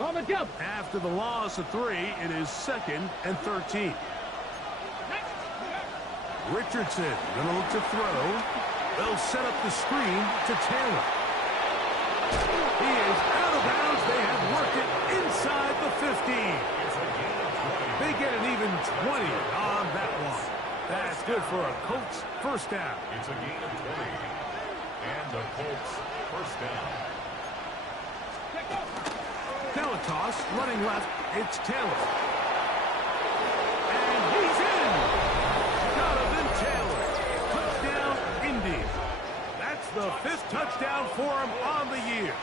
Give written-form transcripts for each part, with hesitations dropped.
After the loss of 3, it is 2nd and 13. Richardson going to look to throw. They'll set up the screen to Taylor. He is out of bounds. They have worked it inside the 15. They get an even 20 on that one. That's good for a Colts first down. It's a gain of 20. And the Colts first down. Now a toss, running left, it's Taylor. And he's in! Jonathan Taylor. Touchdown, Indy. That's the 5th touchdown for him on the year.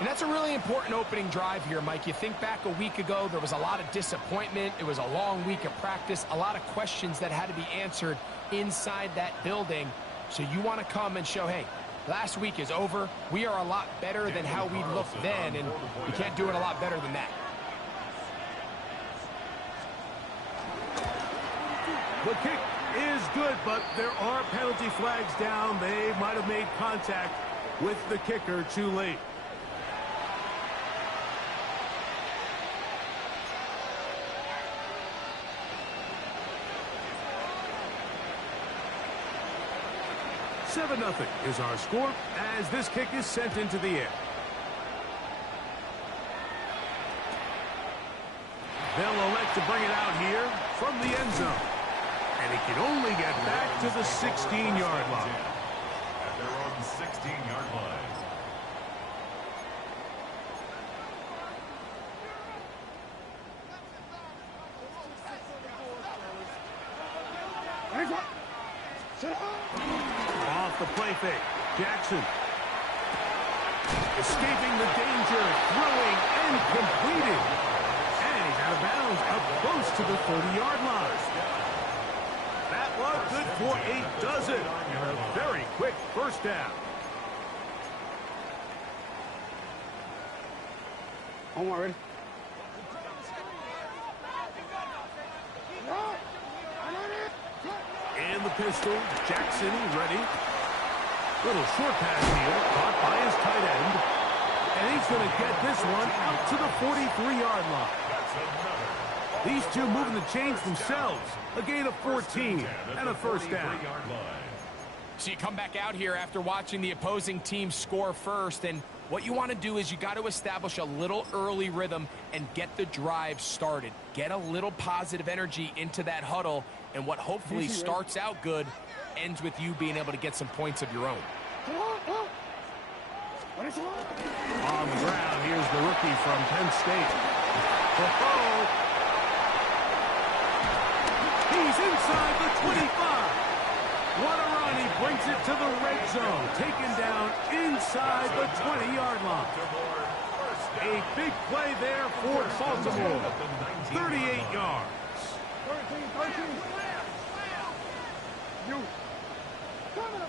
And that's a really important opening drive here, Mike. You think back a week ago, there was a lot of disappointment. It was a long week of practice, a lot of questions that had to be answered inside that building. So you want to come and show, hey, last week is over. We are a lot better than how we looked then, and you can't do it a lot better than that. The kick is good, but there are penalty flags down. They might have made contact with the kicker too late. $7-0 is our score as this kick is sent into the air. They'll elect to bring it out here from the end zone. And he can only get back to the 16-yard line. At their own 16-yard line. Off the play fake. Jackson. Escaping the danger. Throwing and completing. And he's out of bounds up close to the 30-yard line. That one good for a dozen. And a very quick first down. Omar, ready? And the pistol. Jackson ready. Little short pass here. Caught by his tight end. And he's going to get this one out to the 43-yard line. These two moving the chains themselves. A gain of 14 and a first down. So you come back out here after watching the opposing team score first, and what you want to do is you got to establish a little early rhythm and get the drive started. Get a little positive energy into that huddle, and what hopefully starts out good ends with you being able to get some points of your own. On the ground, here's the rookie from Penn State. He's inside the 25. What a run. He brings it to the red zone. Taken down inside the 20-yard line. A big play there for Baltimore. 38 yards. 13. You. Coming.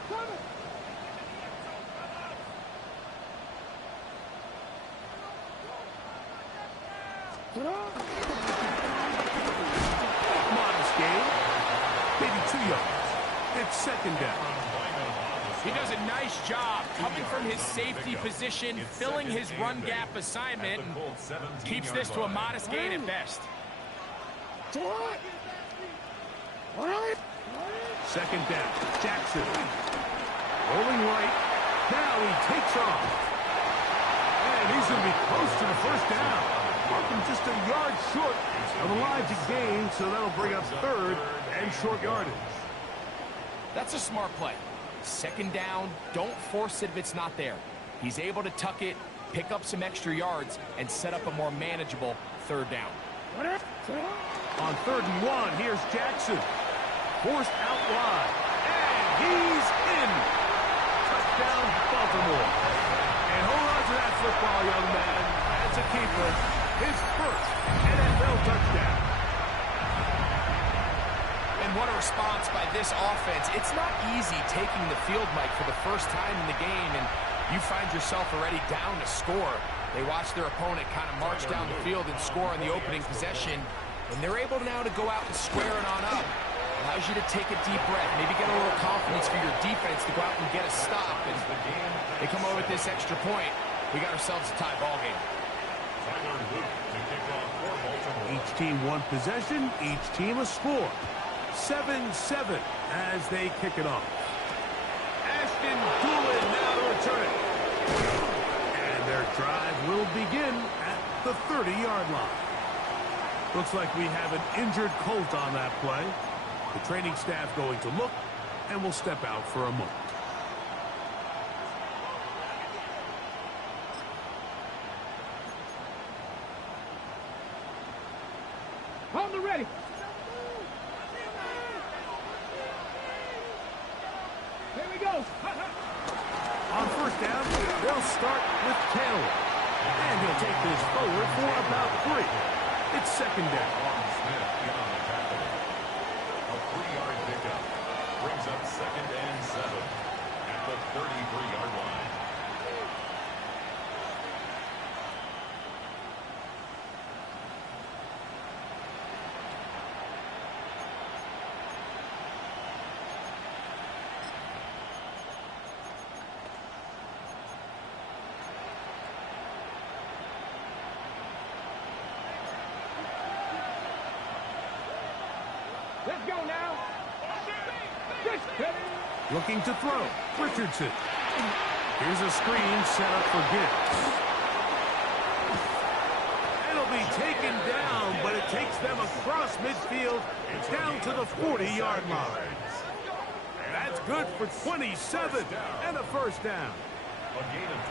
Modest gain. Maybe 2 yards. It's second down. He does a nice job coming from his safety position, filling his run gap assignment, and keeps this to a modest gain at best. Second down. Jackson. Rolling right. Now he takes off. And he's going to be close to the first down. Marking just a yard short of the line to gain, so that'll bring up third and short yardage. That's a smart play. Second down, don't force it if it's not there. He's able to tuck it, pick up some extra yards, and set up a more manageable third down. On 3rd and 1, here's Jackson. Forced out wide. And he's in. Touchdown, Baltimore. And hold on to that football, young man. That's a keeper. His first NFL touchdown. And what a response by this offense. It's not easy taking the field, Mike, for the first time in the game, and you find yourself already down to score. They watch their opponent kind of march down the field and score on the opening possession, and they're able now to go out and square it on up. Allows you to take a deep breath, maybe get a little confidence for your defense to go out and get a stop. And they come over with this extra point. We got ourselves a tie ball game. Each team one possession, each team a score. 7-7 as they kick it off. Ashton Doolin now to return it. And their drive will begin at the 30-yard line. Looks like we have an injured Colt on that play. The training staff going to look, and will step out for a moment. Hold it ready. Here we go. On first down, they'll start with Taylor. And he'll take this forward for about 3. It's second down. Smith beyond the tackle. A 3-yard pickup brings up 2nd and 7 at the 33-yard line. Let's go now. Looking to throw. Richardson. Here's a screen set up for Gibbs. It'll be taken down, but it takes them across midfield down to the 40-yard line. That's good for 27 and a first down.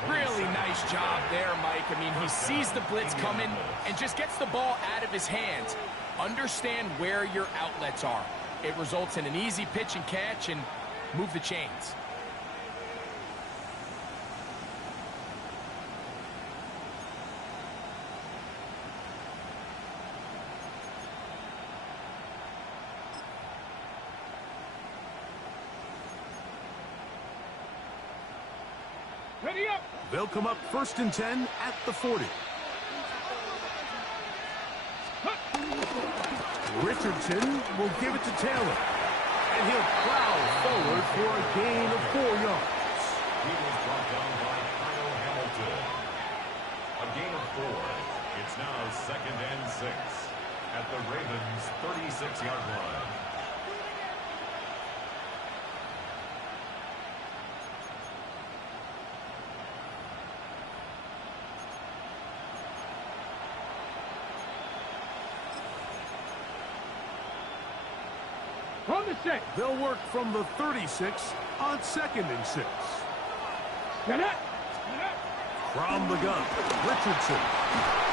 Really nice job there, Mike. I mean, he sees the blitz coming and just gets the ball out of his hands. Understand where your outlets are. It results in an easy pitch and catch and move the chains. Ready up. They'll come up 1st and 10 at the 40. Richardson will give it to Taylor. And he'll plow forward for a gain of 4 yards. He was brought down by Kyle Hamilton. A gain of 4. It's now 2nd and 6 at the Ravens' 36-yard line. On the 6. They'll work from the 36 on 2nd and 6. Get it. From the gun, Richardson.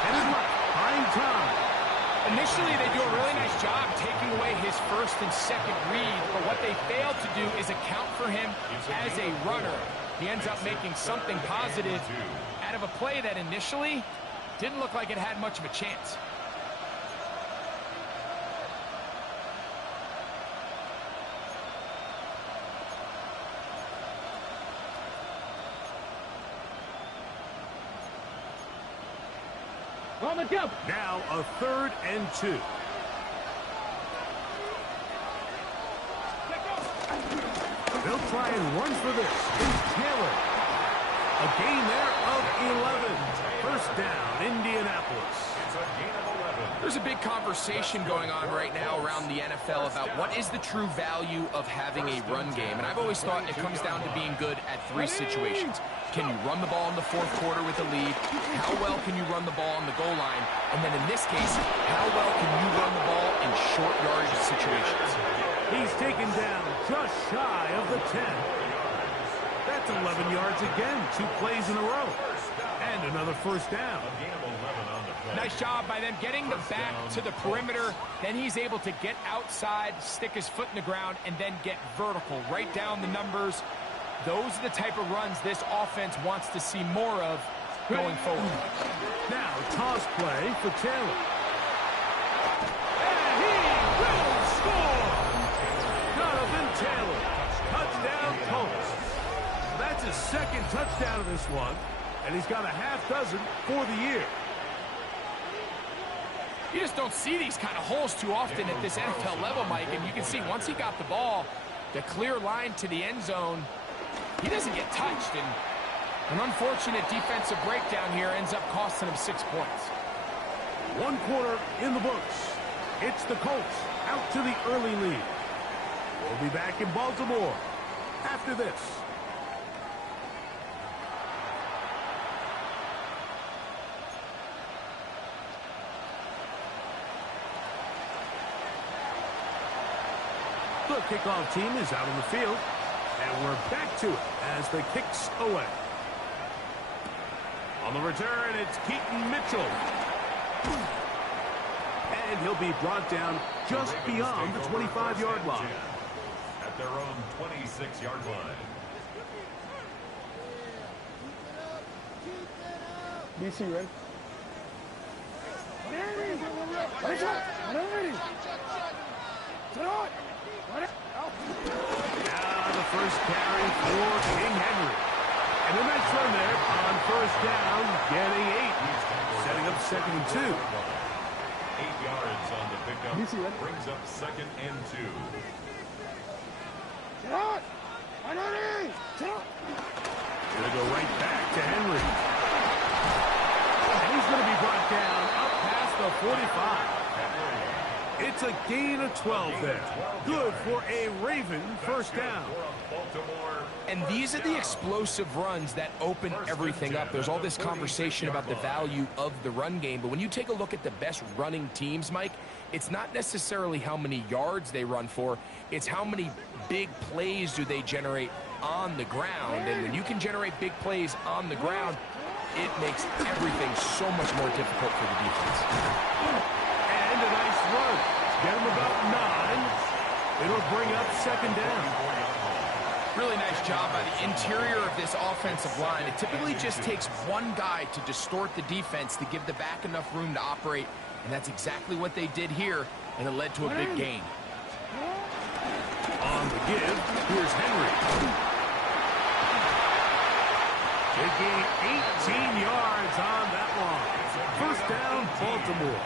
Headed left, behind time. Initially, they do a really nice job taking away his first and second read, but what they fail to do is account for him as a runner. He ends up making something positive out of a play that initially didn't look like it had much of a chance. On the jump. Now a 3rd and 2. They'll try and run for this. It's Taylor. A gain there of 11. First down, Indianapolis. It's a gain of 11. There's a big conversation going on right now around the NFL about what is the true value of having a run game. And I've always thought it comes down to being good at 3 situations. Can you run the ball in the 4th quarter with a lead? How well can you run the ball on the goal line? And then in this case, how well can you run the ball in short yardage situations? He's taken down just shy of the 10. That's 11 yards again, 2 plays in a row. And another first down. A gain of 11 on the play. Nice job by them getting the back to the perimeter. Then he's able to get outside, stick his foot in the ground, and then get vertical. Write down the numbers. Those are the type of runs this offense wants to see more of going forward. Now, toss play for Taylor. And he will score! Jonathan Taylor, touchdown Colts. That's his 2nd touchdown of this one, and he's got a half dozen for the year. You just don't see these kind of holes too often at this NFL level, Mike, and you can see once he got the ball, the clear line to the end zone, he doesn't get touched, and An unfortunate defensive breakdown here ends up costing him 6 points. 1 quarter in the books. It's the Colts out to the early lead. We'll be back in Baltimore after this. The kickoff team is out on the field, and we're back to it as the kick's away. On the return, it's Keaton Mitchell. And he'll be brought down just beyond the 25-yard line. At their own 26-yard line. BC, ready? The first carry for King Henry. And a nice run there on first down, getting 8. Setting up 2nd and 2. 8 yards on the pickup. Brings up 2nd and 2. Gonna go right back to Henry. And he's gonna be brought down up past the 45. It's a gain of 12 there. Good for a Raven first down. And these are the explosive runs that open everything up. There's all this conversation about the value of the run game, but when you take a look at the best running teams, Mike, it's not necessarily how many yards they run for, it's how many big plays do they generate on the ground. And when you can generate big plays on the ground, it makes everything so much more difficult for the defense. And a nice run. Get him about 9. It'll bring up 2nd down. Really nice job by the interior of this offensive line. It typically just takes one guy to distort the defense to give the back enough room to operate, and that's exactly what they did here, and it led to a big gain. On the give, here's Henry. They gain 18 yards on that one. First down, Baltimore.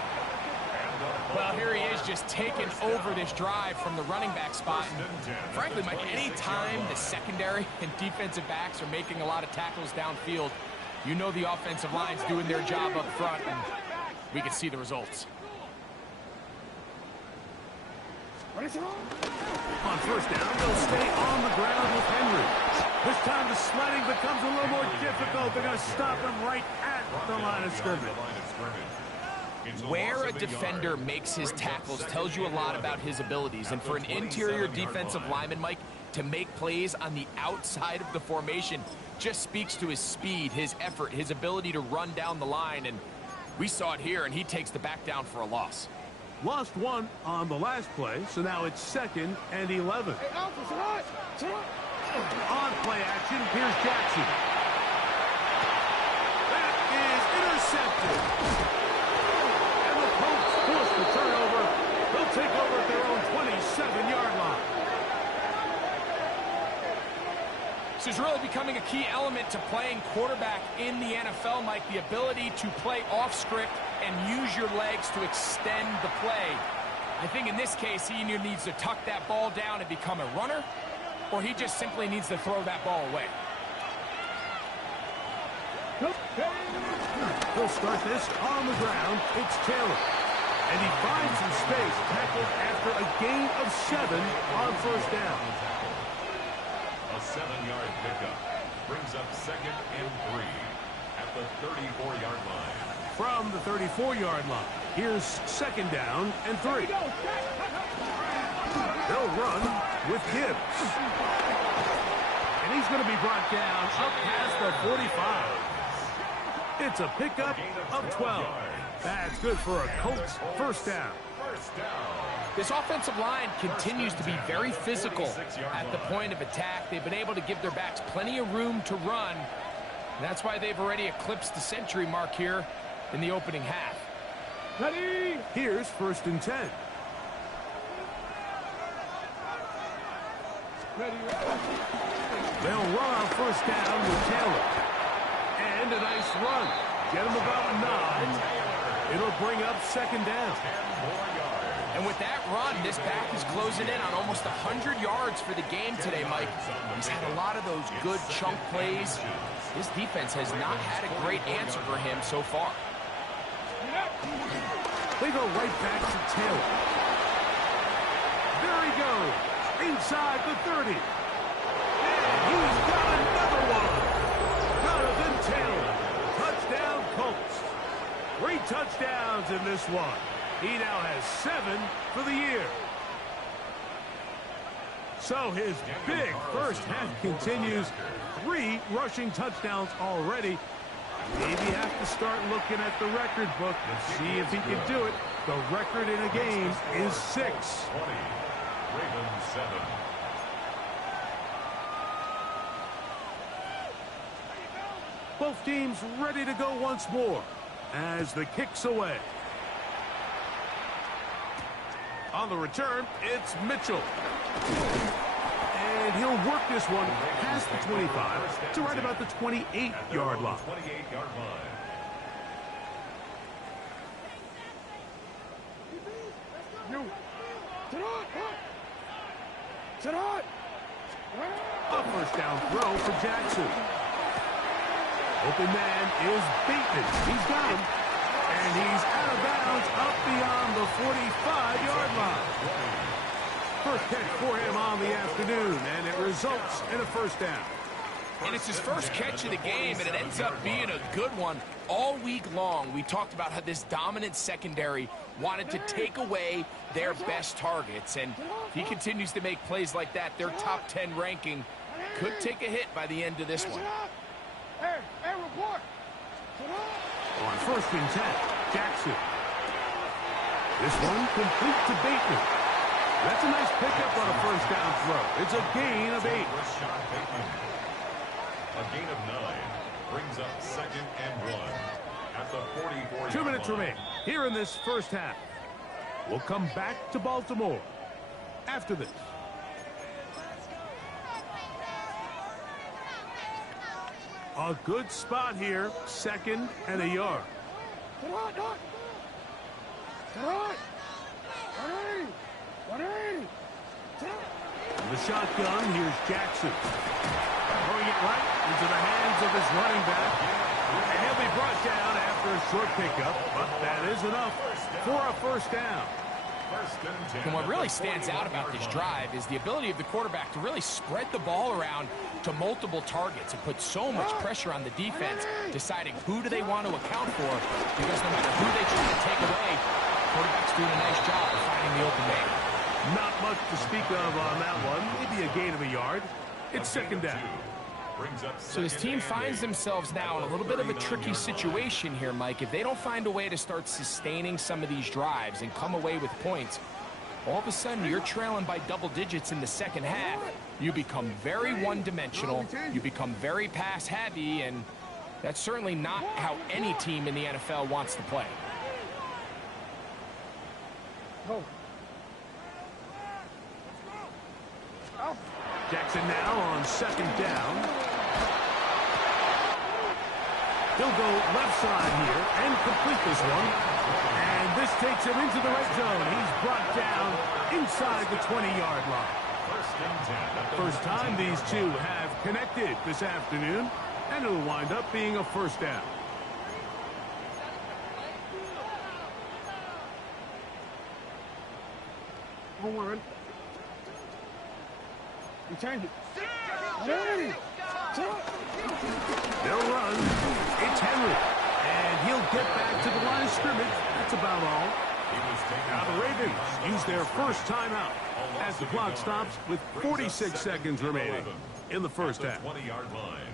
Well, here he is just taking over this drive from the running back spot. And frankly, Mike, any time the secondary and defensive backs are making a lot of tackles downfield, you know the offensive line's doing their job up front, and we can see the results. On first down, they'll stay on the ground with Henry. This time the sledding becomes a little more difficult. They're going to stop him right at the line of scrimmage. Where a defender makes his tackles tells you a lot about his abilities. And for an interior defensive lineman, Mike, to make plays on the outside of the formation just speaks to his speed, his effort, his ability to run down the line. And we saw it here, and he takes the back down for a loss. Lost 1 on the last play, so now it's 2nd and 11. On play action, here's Jackson. That is intercepted. Force the turnover. They'll take over at their own 27-yard line. This is really becoming a key element to playing quarterback in the NFL, Mike, the ability to play off script and use your legs to extend the play. I think in this case, he either needs to tuck that ball down and become a runner, or he just simply needs to throw that ball away. He'll start this on the ground. It's Taylor. And he finds some space, tackled after a gain of 7 on first down. A 7-yard pickup brings up 2nd and 3 at the 34-yard line. From the 34-yard line, here's 2nd down and 3. They'll run with Gibbs. And he's going to be brought down up past the 45. It's a pickup of 12. That's good for a Colts first down. This offensive line continues to be very physical at the point of attack. They've been able to give their backs plenty of room to run. That's why they've already eclipsed the century mark here in the opening half. Ready? Here's 1st and 10. They'll run on first down with Taylor. And a nice run. Get him about 9. It'll bring up 2nd down. 10 more yards. And with that run, this back is closing in on almost 100 yards for the game today, Mike. He's had a lot of those good chunk plays. This defense has not had a great answer for him so far. They go right back to Taylor. There he goes, inside the 30. And he's got another one. Jonathan Taylor, touchdown Colts. 3 touchdowns in this one. He now has 7 for the year. So his big first half continues. 3 rushing touchdowns already. Maybe have to start looking at the record book and see if he can do it. The record in a game is 6. 20. Ravens 7. Both teams ready to go once more as the kick's away. On the return, it's Mitchell. And he'll work this one past the 25 to right about the 28-yard line. 28-yard line. A first down throw for Jackson. Open man is Bateman. He's got him. And he's out of bounds up beyond the 45-yard line. First catch for him on the afternoon, and it results in a first down. And it's his first catch of the game, and it ends up being a good one. All week long, we talked about how this dominant secondary wanted to take away their best targets. And if he continues to make plays like that, their top 10 ranking could take a hit by the end of this one. Hey, report. On first and 10, Jackson. This one complete to Bateman. That's a nice pickup on a first down throw. It's a gain of 8. Rashad Bateman. A gain of 9 brings up 2nd and 1 at the 44-yard 2 minutes line. remain here in this first half. We'll come back to Baltimore after this. A good spot here, 2nd and a yard. The shotgun, here's Jackson. Throwing it right into the hands of his running back. And he'll be brought down after a short pickup, but that is enough for a first down. And what really stands out about this drive is the ability of the quarterback to really spread the ball around to multiple targets and put so much pressure on the defense, deciding who do they want to account for, because no matter who they try to take away, quarterback's doing a nice job of finding the open man. Not much to speak of on that one. Maybe a gain of a yard. It's 2nd down. So this team finds themselves now in a little bit of a tricky situation here, Mike. If they don't find a way to start sustaining some of these drives and come away with points, all of a sudden you're trailing by double digits in the second half. You become very one-dimensional. You become very pass-heavy, and that's certainly not how any team in the NFL wants to play. Jackson now on 2nd down. He'll go left side here and complete this one. And this takes him into the red zone. He's brought down inside the 20-yard line. First time these two have connected this afternoon, and it'll wind up being a first down. Hold on. We changed it. They'll run. It's Henry. And he'll get back to the line of scrimmage. That's about all. Now the Ravens use their first timeout as the clock stops with 46 seconds remaining in the first half. 20-yard line.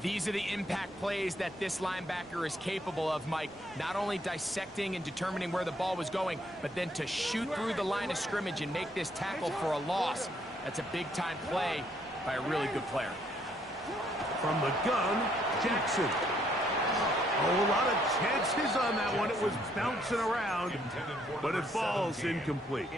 These are the impact plays that this linebacker is capable of, Mike. Not only dissecting and determining where the ball was going, but then to shoot through the line of scrimmage and make this tackle for a loss. That's a big-time play by a really good player. From the gun, Jackson. Oh, a lot of chances on that one. It was bouncing around, but it falls incomplete.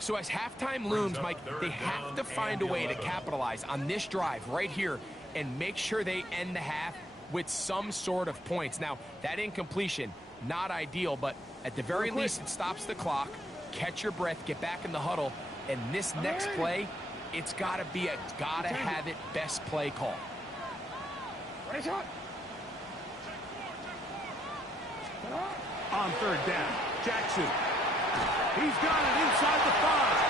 So as halftime looms, Mike, they have to find a way to capitalize on this drive right here and make sure they end the half with some sort of points. Now, that incompletion, not ideal, but at the very least, it stops the clock. catch your breath, get back in the huddle, and this next play, it's got to be a gotta-have-it best play call. On third down, Jackson. He's got it inside the 5.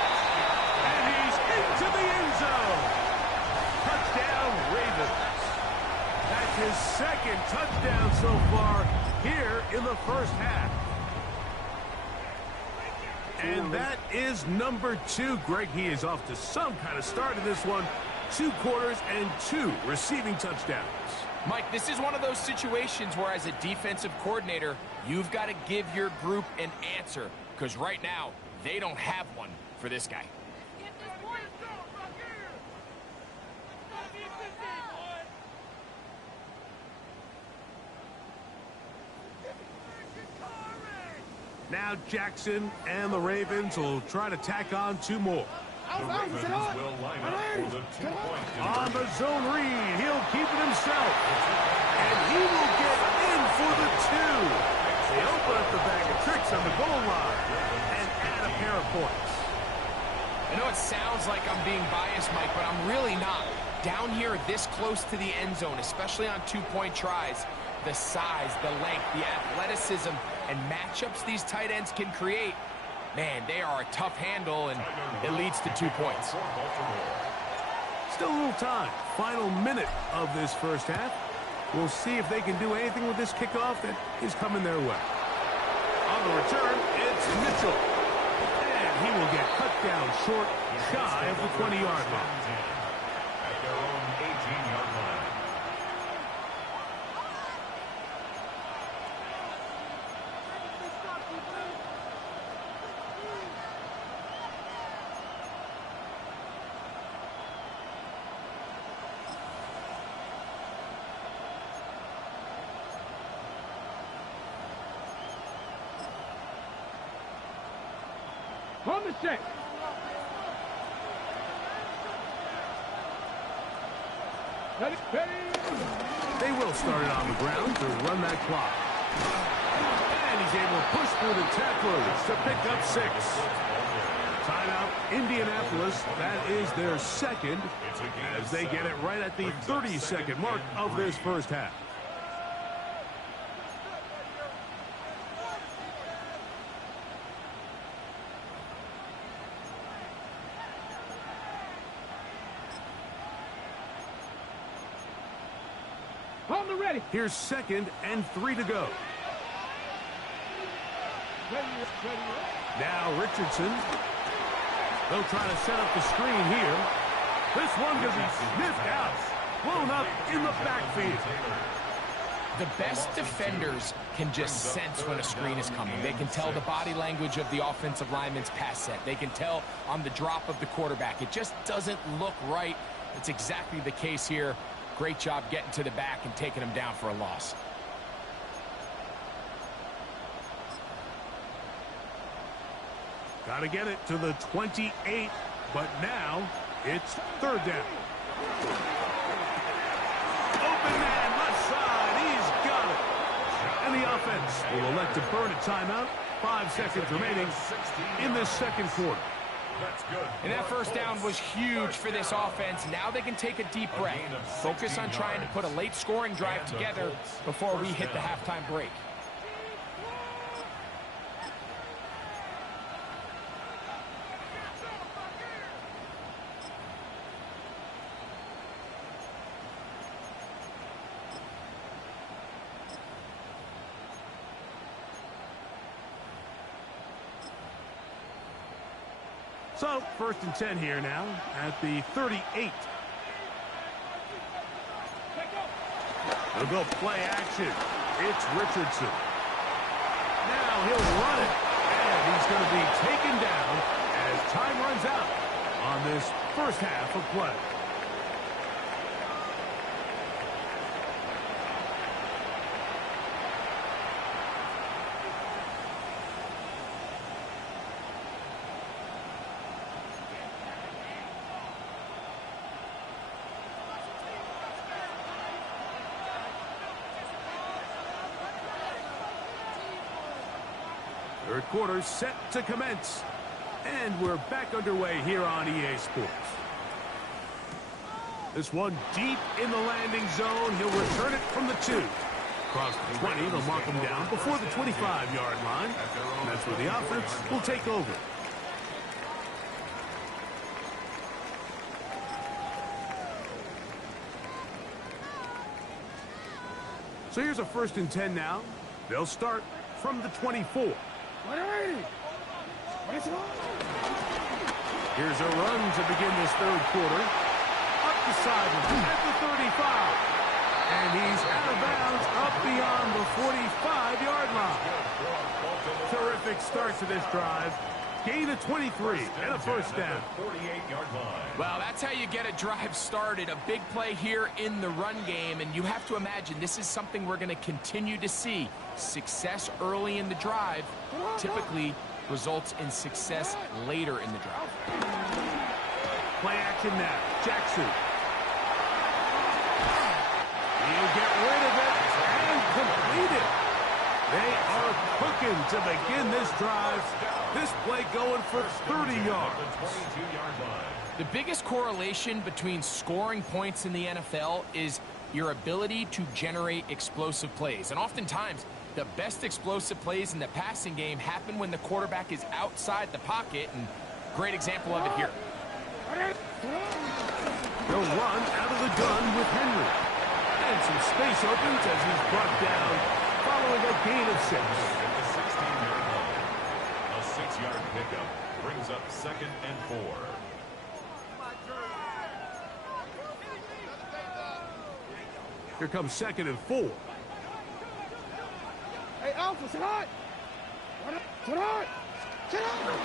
And he's into the end zone. Touchdown, Ravens. That's his second touchdown so far here in the first half. And that is number 2. Greg, he is off to some kind of start in this one. 2 quarters and 2 receiving touchdowns. Mike, this is one of those situations where as a defensive coordinator, you've got to give your group an answer. Because right now, they don't have one for this guy. Now Jackson and the Ravens will try to tack on 2 more. The Ravens will line up for the 2-point conversion. On the zone read, he'll keep it himself. And he will get in for the 2. They open up the bag of tricks on the goal line and add a pair of points. I know it sounds like I'm being biased, Mike, but I'm really not. Down here this close to the end zone, especially on 2-point tries, the size, the length, the athleticism, and matchups these tight ends can create, man, they are a tough handle, and it leads to 2 points. Still a little time. Final minute of this first half. We'll see if they can do anything with this kickoff that is coming their way. On the return, it's Mitchell. And he will get cut down short, shy of the 20-yard line. At their own 18-yard line. On the set. They will start it on the ground to run that clock. And he's able to push through the tacklers to pick up 6. Timeout, Indianapolis. That is their second as they get it right at the 30-second mark of this first half. On the ready. Here's 2nd and 3 to go. Now Richardson. They'll try to set up the screen here. This one going to be sniffed out. Blown up in the backfield. The best defenders can just sense when a screen is coming. They can tell the body language of the offensive lineman's pass set. They can tell on the drop of the quarterback. It just doesn't look right. It's exactly the case here. Great job getting to the back and taking him down for a loss. Got to get it to the 28, but now it's 3rd down. Open man, left side, he's got it. And the offense will elect to burn a timeout. 5 seconds remaining in this 2nd quarter. That's good. And that first down was huge for this offense. Now they can take a deep breath. Focus on trying to put a late scoring drive together before we hit the halftime break. So, 1st and 10 here now at the 38. They'll go play action. It's Richardson. Now he'll run it, and he's going to be taken down as time runs out on this first half of play. Third quarter set to commence. And we're back underway here on EA Sports. This one deep in the landing zone. He'll return it from the 2. Across the 20, they'll mark him down before the 25-yard line. And that's where the offense will take over. So here's a 1st and 10 now. They'll start from the 24. Here's a run to begin this third quarter. Up the sideline at the 35. And he's out of bounds up beyond the 45-yard line. Terrific start to this drive. Gain of 23 and a 1st down. 48-yard line. Well, that's how you get a drive started. A big play here in the run game, and you have to imagine this is something we're going to continue to see. Success early in the drive typically results in success later in the drive. Play action now. Jackson. He'll get rid of it and complete it. They are cooking to begin this drive. This play going for 30 yards. The biggest correlation between scoring points in the NFL is your ability to generate explosive plays. And oftentimes, the best explosive plays in the passing game happen when the quarterback is outside the pocket. And great example of it here. They'll run out of the gun with Henry. And some space opens as he's brought down following a gain of 6. At the 16-yard line. A 6-yard pickup brings up 2nd and 4. Here comes 2nd and 4. Hey, Alpha, sit hot! Sit hot! Sit hot!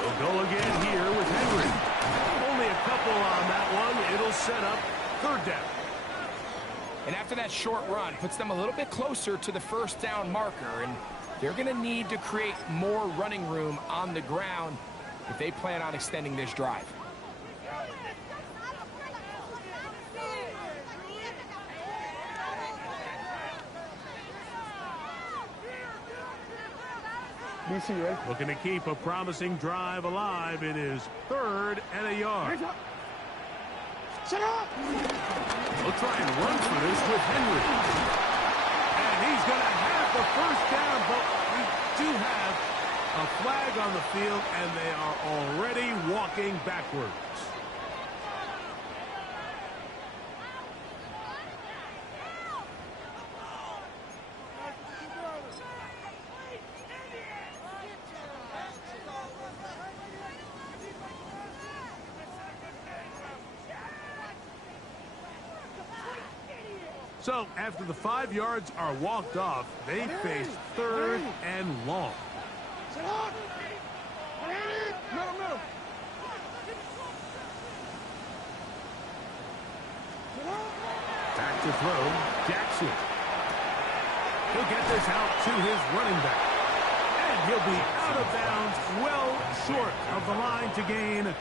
They'll go again here with Henry. Only a couple on that one. It'll set up 3rd down. And after that short run, puts them a little bit closer to the 1st down marker. And they're going to need to create more running room on the ground if they plan on extending this drive. Looking to keep a promising drive alive. It is 3rd and a yard. Shut up! They'll try and run for this with Henry. And he's going to have the 1st down, but we do have a flag on the field, and they are already walking backwards. So, after the 5 yards are walked off, they face 3rd and long. Back to throw, Jackson. He'll get this out to his running back. And he'll be out of bounds, well short of the line to gain.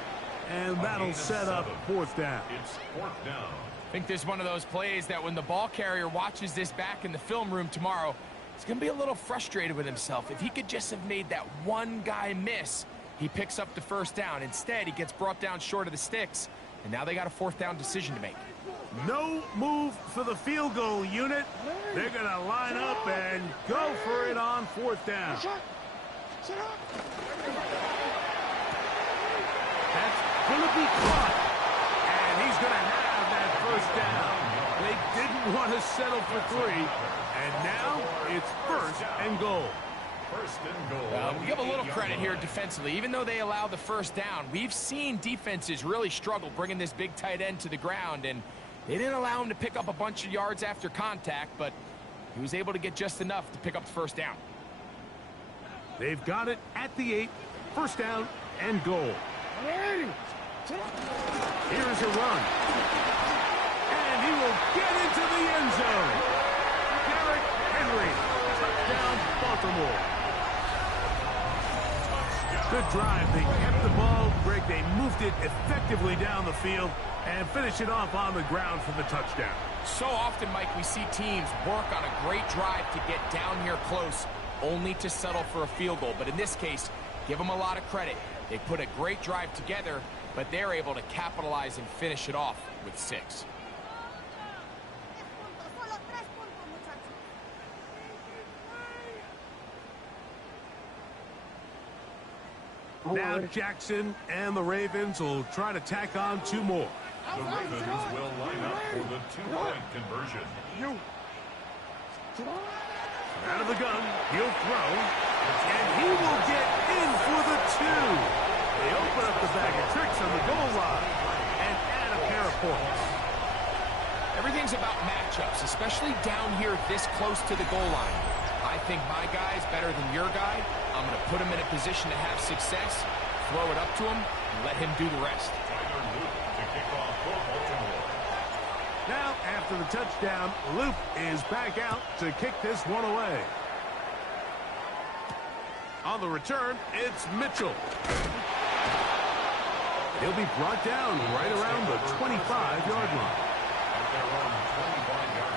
And that'll set up 4th down. It's 4th down. I think this is one of those plays that when the ball carrier watches this back in the film room tomorrow, he's going to be a little frustrated with himself. If he could just have made that one guy miss, he picks up the 1st down. Instead, he gets brought down short of the sticks, and now they got a 4th down decision to make. No move for the field goal unit. They're going to line up and go for it on 4th down. That's going to be caught. And he's going to have that 1st down. They didn't want to settle for 3. And now it's 1st and goal. 1st and goal. We give a little credit here defensively. Even though they allow the 1st down, we've seen defenses really struggle bringing this big tight end to the ground, and they didn't allow him to pick up a bunch of yards after contact, but he was able to get just enough to pick up the 1st down. They've got it at the 8. 1st down and goal. Here's a run. And he will get into the end zone. Derrick Henry. Touchdown, Baltimore. Good drive. They kept the ball. Greg, they moved it effectively down the field and finish it off on the ground for the touchdown. So often, Mike, we see teams work on a great drive to get down here close, only to settle for a field goal. But in this case, give them a lot of credit. They put a great drive together, but they're able to capitalize and finish it off with 6. Now Jackson and the Ravens will try to tack on 2 more. The Ravens will line up for the 2-point conversion. Out of the gun, he'll throw, and he will get in for the 2. They open up the bag of tricks on the goal line and add a pair of points. Everything's about matchups, especially down here this close to the goal line. I think my guy's better than your guy. I'm going to put him in a position to have success, throw it up to him, and let him do the rest. To kick off for Baltimore. Now, after the touchdown, Luke is back out to kick this one away. On the return, it's Mitchell. He'll be brought down right around the 25-yard line. At their own 25-yard line.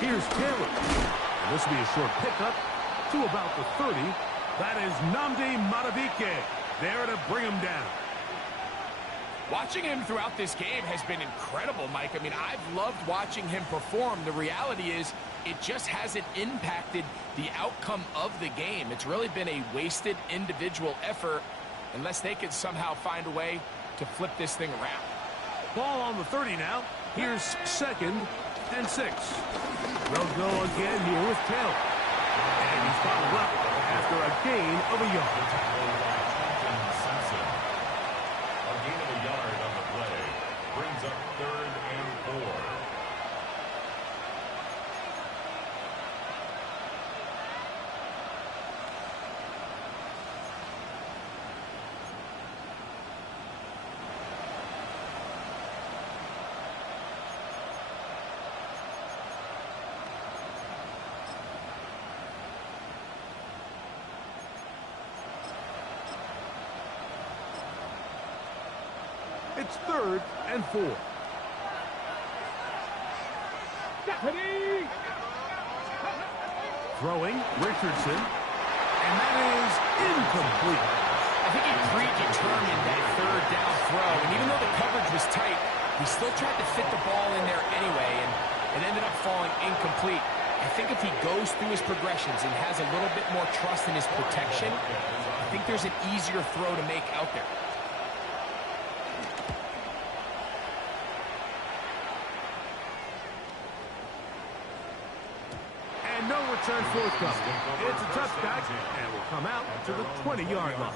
Here's Taylor. And this will be a short pickup to about the 30. That is Nnamdi Madubuike there to bring him down. Watching him throughout this game has been incredible, Mike. I mean, I've loved watching him perform. The reality is it just hasn't impacted the outcome of the game. It's really been a wasted individual effort unless they can somehow find a way to flip this thing around. Ball on the 30 now. Here's 2nd and 6. They'll go again here with Taylor. And he's fouled up after a gain of a yard. A gain of a yard on the play brings up 3rd and 4. It's 3rd and 4. Throwing, Richardson. And that is incomplete. I think he predetermined that 3rd down throw, and even though the coverage was tight, he still tried to fit the ball in there anyway, and it ended up falling incomplete. I think if he goes through his progressions and has a little bit more trust in his protection, I think there's an easier throw to make out there. And no return forthcoming. It's a touchback, and will come out to the 20-yard line.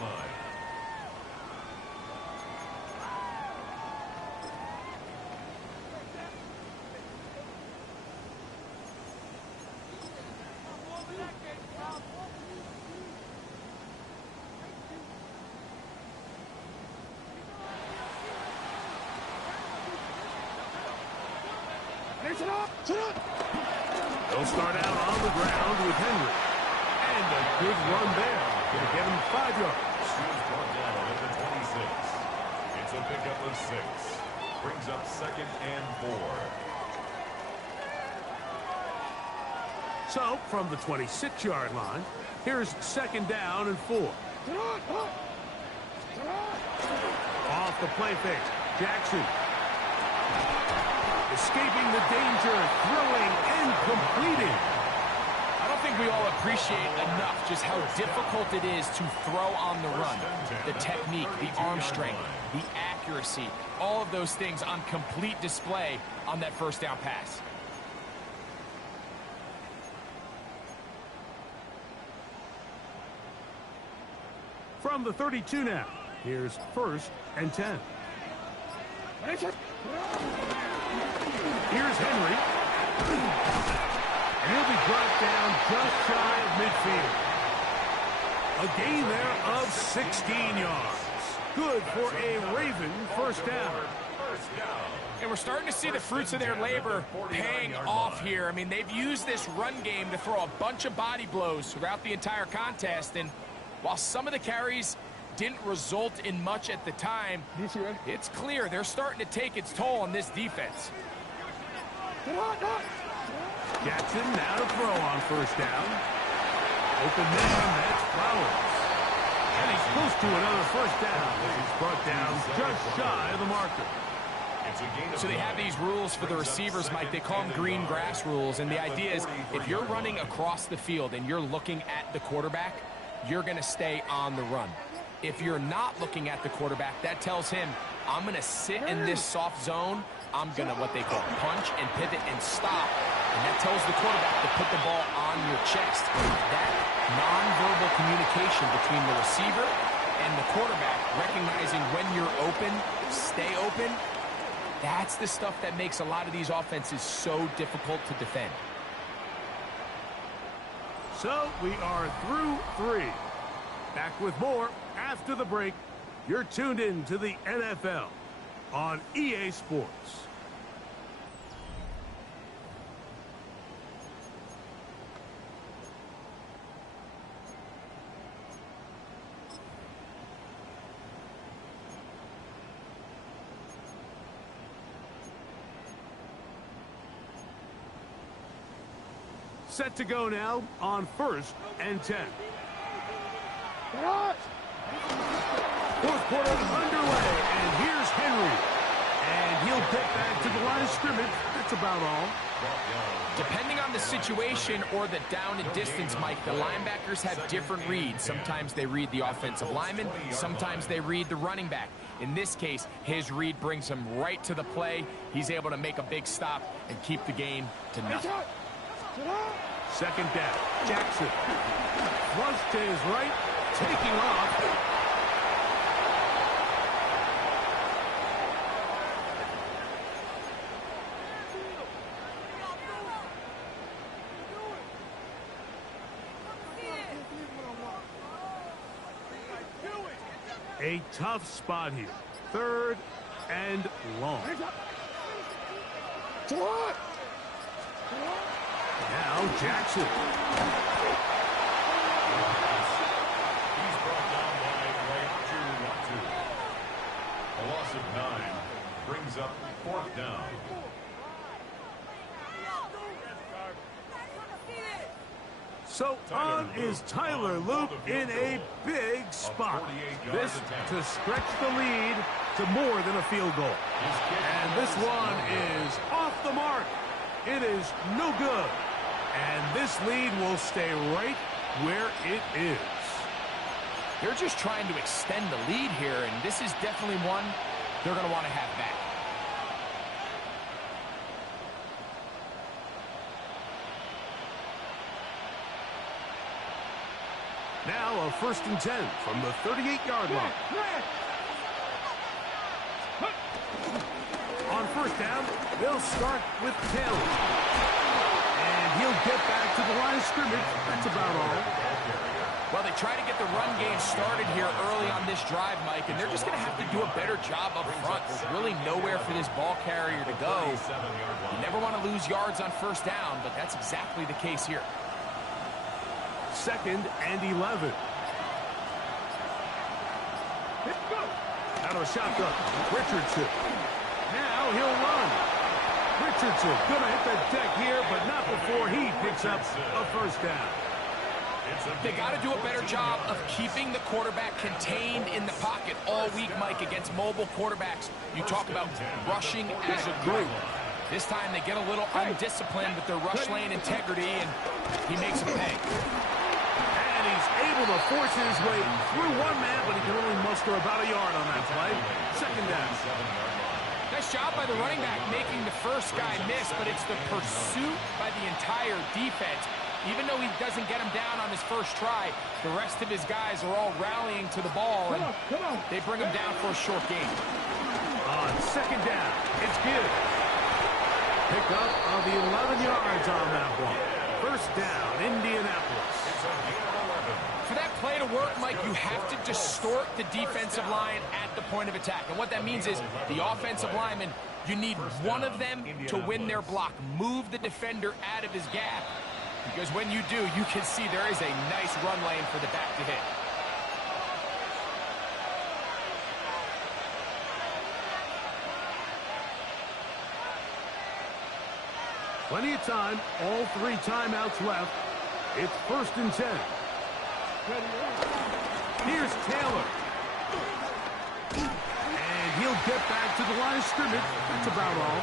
They'll start out on the ground with Henry. And a good run there. Going to get him 5 yards. He's brought down at the 26. It's a pickup of 6. Brings up 2nd and 4. So, from the 26-yard line, here's 2nd down and 4. Off the play fake, Jackson. Escaping the danger, throwing and completing. I don't think we all appreciate enough just how difficult it is to throw on the run. The technique, the arm strength, the accuracy, all of those things on complete display on that 1st down pass. From the 32 now, here's 1st and 10. Here's Henry. And he'll be brought down just shy of midfield. A gain there of 16 yards. good for a Raven first down. And we're starting to see the fruits of their labor paying off here. I mean, they've used this run game to throw a bunch of body blows throughout the entire contest. And while some of the carries didn't result in much at the time, it's clear they're starting to take its toll on this defense. Jackson now to throw on first down. Open man, that's Flowers. And he's close to another first down. He's brought down just shy of the marker. So they have these rules for the receivers, Mike. They call them green grass rules. And the idea is if you're running across the field and you're looking at the quarterback, you're going to stay on the run. If you're not looking at the quarterback, that tells him, I'm going to sit in this soft zone. I'm going to, what they call, punch and pivot and stop. And that tells the quarterback to put the ball on your chest. That nonverbal communication between the receiver and the quarterback, recognizing when you're open, stay open, that's the stuff that makes a lot of these offenses so difficult to defend. So we are through 3. Back with more after the break. You're tuned in to the NFL on EA Sports. Set to go now on 1st and 10. Fourth quarter underway, and here's Henry. And he'll get back to the line of scrimmage. That's about all. Depending on the situation or the down and distance, Mike, the linebackers have different reads. Sometimes they read the offensive lineman. Sometimes they read the running back. In this case, his read brings him right to the play. He's able to make a big stop and keep the game to nothing. Second down. Jackson. Thrust to his right. Taking off. A tough spot here. 3rd and long. Now Jackson. He's brought down by Yr2. A loss of 9 brings up 4th down. So on is Tyler Luke in a big spot. This to stretch the lead to more than a field goal. And this one is off the mark. It is no good. And this lead will stay right where it is. They're just trying to extend the lead here, and this is definitely one they're going to want to have back. Now a 1st and 10 from the 38-yard line. On 1st down, they'll start with Taylor. And he'll get back to the line of scrimmage. That's about all. Well, they try to get the run game started here early on this drive, Mike, and they're just going to have to do a better job up front. There's really nowhere for this ball carrier to go. You never want to lose yards on 1st down, but that's exactly the case here. 2nd and 11. Out of a shotgun, Richardson. Now he'll run. Richardson gonna hit the deck here, but not before he picks up a 1st down. They got to do a better job of keeping the quarterback contained in the pocket all week, Mike, against mobile quarterbacks. You talk about rushing as a group. This time they get a little undisciplined with their rush lane integrity, and he makes a pay. And he's able to force his way through one man, but he can only muster about a yard on that play. 2nd down. Nice job by the running back making the first guy miss, but it's the pursuit by the entire defense. Even though he doesn't get him down on his first try, the rest of his guys are all rallying to the ball, and they bring him down for a short gain. On 2nd down, it's good. Pick up of the 11 yards on that one. 1st down, Indianapolis. For that play to to work, Mike, you have to distort the defensive line at the point of attack. And what that means is the offensive lineman, you need one of them to win their block. Move the defender out of his gap. Because when you do, you can see there is a nice run lane for the back to hit. Plenty of time, all 3 timeouts left. It's 1st and 10. Here's Taylor. And he'll get back to the line of scrimmage. That's about all.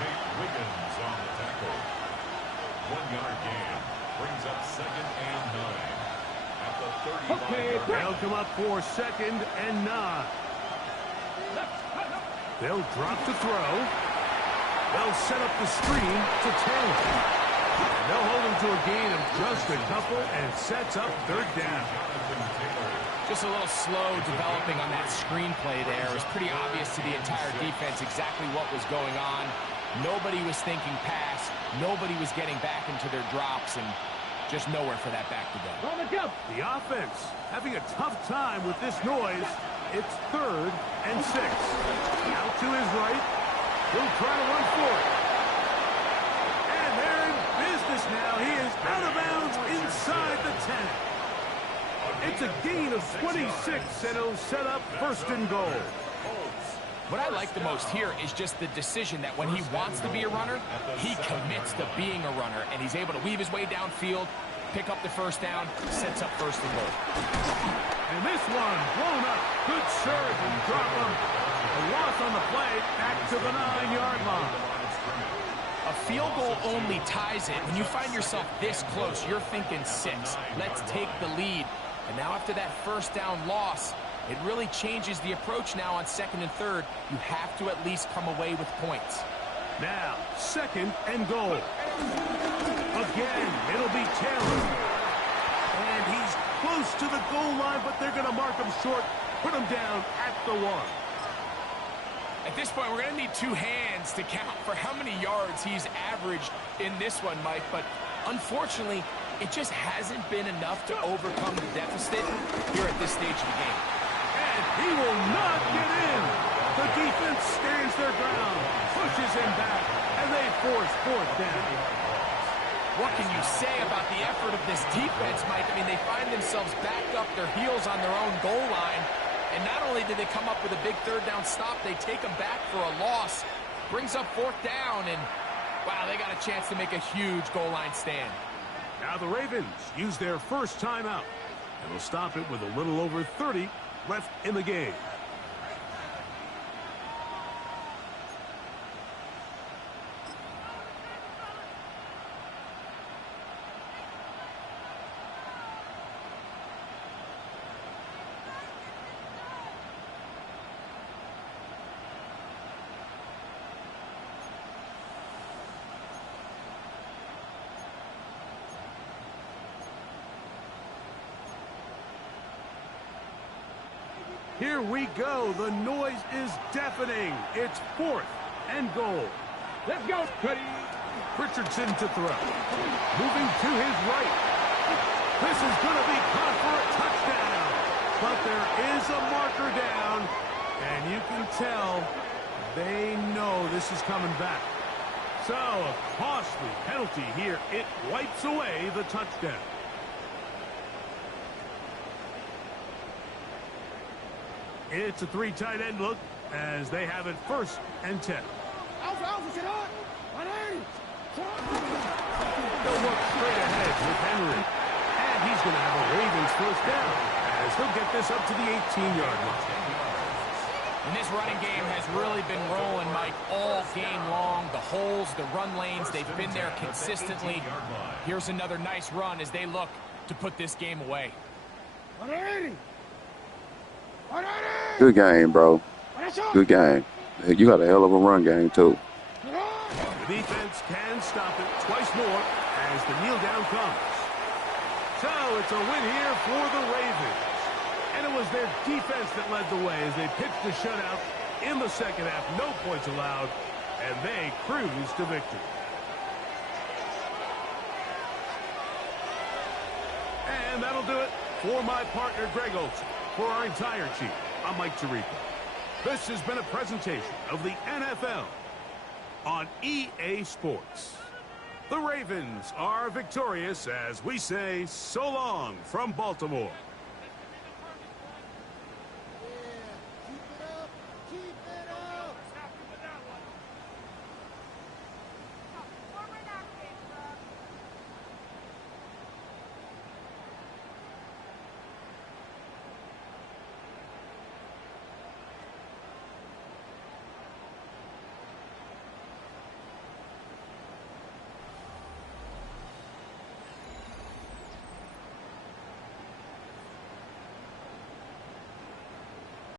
Nate Wiggins on the tackle. 1-yard gain. Brings up 2nd and 9. At the 35-yard line. They'll come up for 2nd and 9. They'll drop to throw. They'll set up the screen to Taylor. And they'll hold him to a gain of just a couple and sets up 3rd down. Just a little slow developing on that screenplay there. It was pretty obvious to the entire defense exactly what was going on. Nobody was thinking pass. Nobody was getting back into their drops, and just nowhere for that back to go. The offense having a tough time with this noise. It's 3rd and 6. Out to his right. He'll try to run for it. And they're in business now. He is out of bounds inside the 10. It's a gain of 26, and he'll set up 1st and goal. What I like the most here is just the decision that when he wants to be a runner, he commits to being a runner, and he's able to weave his way downfield, pick up the 1st down, sets up 1st and goal. And this one blown up. Good serve and drop him. A loss on the play, back to the 9-yard line. A field goal only ties it. When you find yourself this close, you're thinking 6. Let's take the lead. And now after that 1st down loss, it really changes the approach now on 2nd and 3rd. You have to at least come away with points. Now, 2nd and goal. Again, it'll be Taylor. And he's close to the goal line, but they're going to mark him short. Put him down at the 1. At this point, we're going to need 2 hands to count for how many yards he's averaged in this one, Mike. But unfortunately, it just hasn't been enough to overcome the deficit here at this stage of the game. And he will not get in. The defense stands their ground, pushes him back, and they force 4th down. What can you say about the effort of this defense, Mike? I mean, they find themselves backed up their heels on their own goal line. And not only did they come up with a big 3rd down stop, they take them back for a loss. Brings up 4th down, and wow, they got a chance to make a huge goal line stand. Now the Ravens use their 1st timeout, and will stop it with a little over 30 left in the game. Here we go. The noise is deafening. It's 4th and goal. Let's go, Cuddy. Richardson to throw. Moving to his right. This is going to be caught for a touchdown. But there is a marker down, and you can tell they know this is coming back. So a costly penalty here. It wipes away the touchdown. It's a 3 tight end look as they have it 1st and 10. They'll look straight ahead with Henry. And he's going to have a Ravens 1st down as he'll get this up to the 18-yard line. And this running game has really been rolling, Mike, all game long. The holes, the run lanes, they've been there consistently. Here's another nice run as they look to put this game away. Good game, bro. Good game. You got a hell of a run game, too. The defense can stop it twice more as the kneel down comes. So it's a win here for the Ravens. And it was their defense that led the way as they pitched a shutout in the 2nd half. No points allowed, and they cruise to victory. And And that'll do it for my partner, Greg Olson. For our entire team, I'm Mike Tirico. This has been a presentation of the NFL on EA Sports. The Ravens are victorious as we say so long from Baltimore.